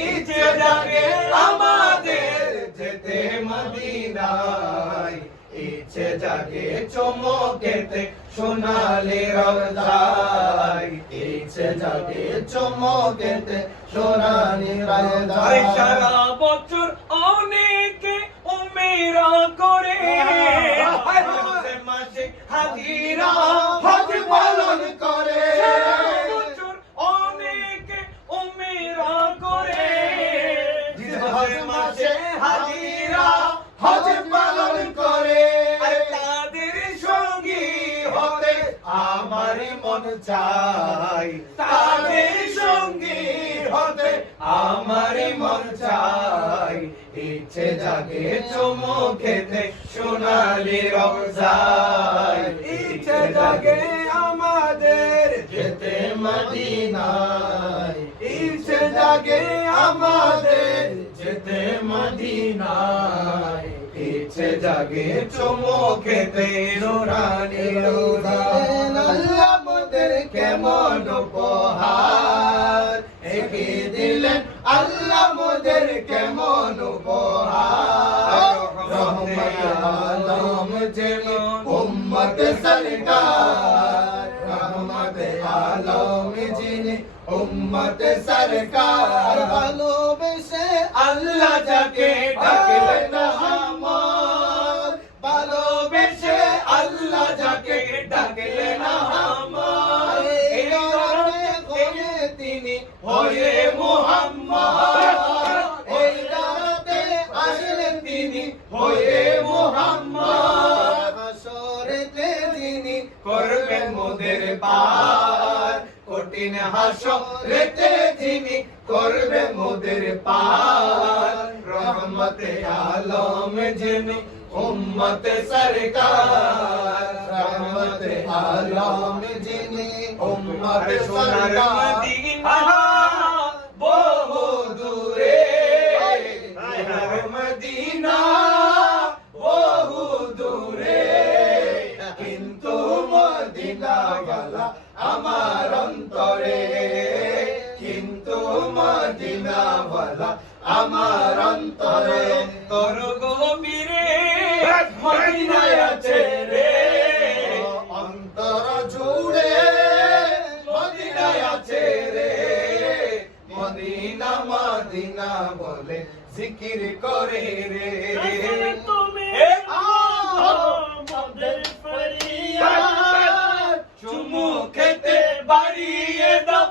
ইচ্ছে জাগে আমাদের যেতে মদিনায়, ইচ্ছে জাগে চমকেতে সোনালি রওজায়, ইচ্ছে জাগে চমকেতে সোনালি রওজায়। সারা বছর অনেকে উমেরা করে, মাসে হাজিরা হজ পালন করে, বছর অনেকে উমেরা করে, মাসে হাজিরা হজ পালন করে। তাদের সঙ্গী হতে আমার মন চাই, তাদের সঙ্গী হতে আমার মন চাই, ইচ্ছে জাগে চমকেতে সোনালি রওজায়, ইচ্ছে জাগে আমাদের যেতে মদিনায়, ইচ্ছে জাগে আমাদের যেতে মদিনায়, ইচ্ছে জাগে চমকেতে সোনালি রওজায়। আল্লাহ মোদের কেমন উপহার একে দিলেন, আল্লাহ মোদের কেমন উপহার, রহমত আলম যেন উম্মত সরকার, রহমত আলম যিনি উম্মত সরকার, ভালোবেসে আল্লাহ যাকে ডাকলেন আমার, ভালোবেসে আল্লাহ যাকে ডাকলেন আমার, এই রাতে হয়ে তিনি হয়ে মুহাম্মদ, এই রাতে আসলেন তিনি হয়ে মুহাম্মদ, হাসরেতে যিনি করবেন মোদের পার, কঠিন হাসরেতে যিনি করবেন মোদের পার, রহমতে আলম যিনি উম্মত সরকার, রহমতে আলম যিনি উম্মত সোনার সরকার। মদিনা বহু দূরে সোনার মদিনা বহু দূরে, কিন্তু মদিনাওয়ালা আমার অন্তরে, কিন্তু মদিনাওয়ালা আমার অন্তরে, তোর গভীরে মদিনায় আছে রে, অন্তর জুড়ে মদিনায় আছে রে, মদিনা মদিনা বলে জিকির করে রে, তুমি আমাদের ফরিয়াদ চুমু খেতে বাড়িয়ে দাও